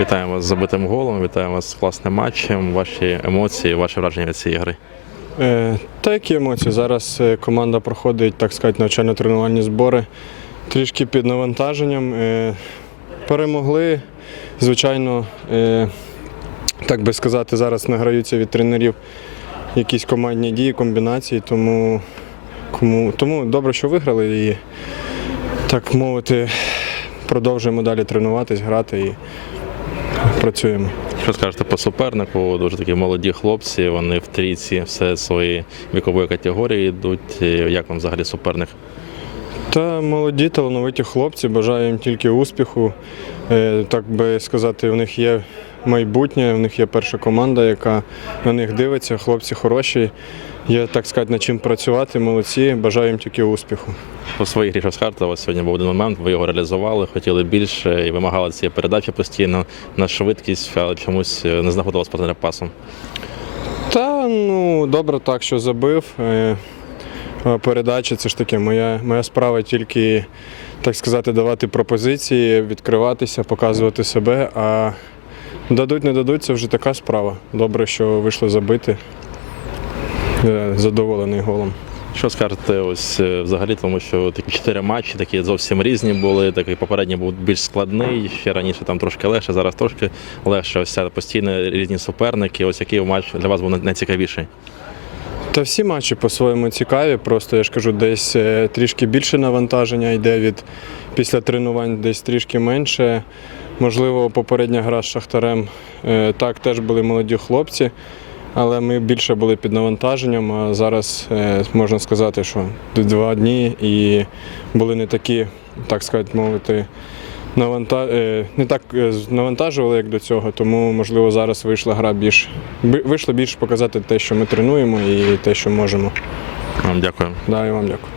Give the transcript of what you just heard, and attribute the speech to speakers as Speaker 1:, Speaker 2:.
Speaker 1: Вітаємо вас з забитим голом, вітаємо вас з класним матчем. Ваші емоції, ваші враження від цієї гри.
Speaker 2: Е, Та які емоції? Зараз е, команда проходить, так сказати, навчально-тренувальні збори трішки під навантаженням. Е, Перемогли. Звичайно, е, так би сказати, зараз награються від тренерів якісь командні дії, комбінації, тому, кому, тому добре, що виграли і, так мовити, продовжуємо далі тренуватись, грати і працюємо.
Speaker 1: Що скажете по супернику? Дуже такі молоді хлопці, вони в трійці все своєї вікової категорії йдуть. Як вам взагалі суперник?
Speaker 2: Та молоді талановиті хлопці, бажаю їм тільки успіху. Е, Так би сказати, у них є майбутнє, у них є перша команда, яка на них дивиться. Хлопці хороші. Є, так сказати, над чим працювати, молодці. Бажаю їм тільки успіху.
Speaker 1: У своїй грі що у вас сьогодні був один момент, ви його реалізували, хотіли більше і вимагали цієї передачі постійно на швидкість, але чомусь не знаходили з партнера пасом.
Speaker 2: Та ну добре так, що забив. Е, а Передачі це ж таке, моя, моя справа тільки, так сказати, давати пропозиції, відкриватися, показувати себе. А дадуть, не дадуть, це вже така справа. Добре, що вийшло забити. Е, Задоволений голом.
Speaker 1: Що скажете ось е, взагалі, тому що такі чотири матчі, такі зовсім різні були. Такий попередній був більш складний, ще раніше там трошки легше, зараз трошки легше. Ось постійно різні суперники. Ось який матч для вас був найцікавіший?
Speaker 2: Та всі матчі по-своєму цікаві. Просто я ж кажу, десь е, трішки більше навантаження йде від після тренувань, десь трішки менше. Можливо, попередня гра з Шахтарем е, так теж були молоді хлопці, але ми більше були під навантаженням. А зараз е, можна сказати, що два дні і були не такі, так сказати, мовити. Е, Не так е, навантажували, як до цього, тому можливо зараз вийшла гра більш вийшло більше показати те, що ми тренуємо, і те, що можемо.
Speaker 1: Вам дякую.
Speaker 2: Да, і вам дякую.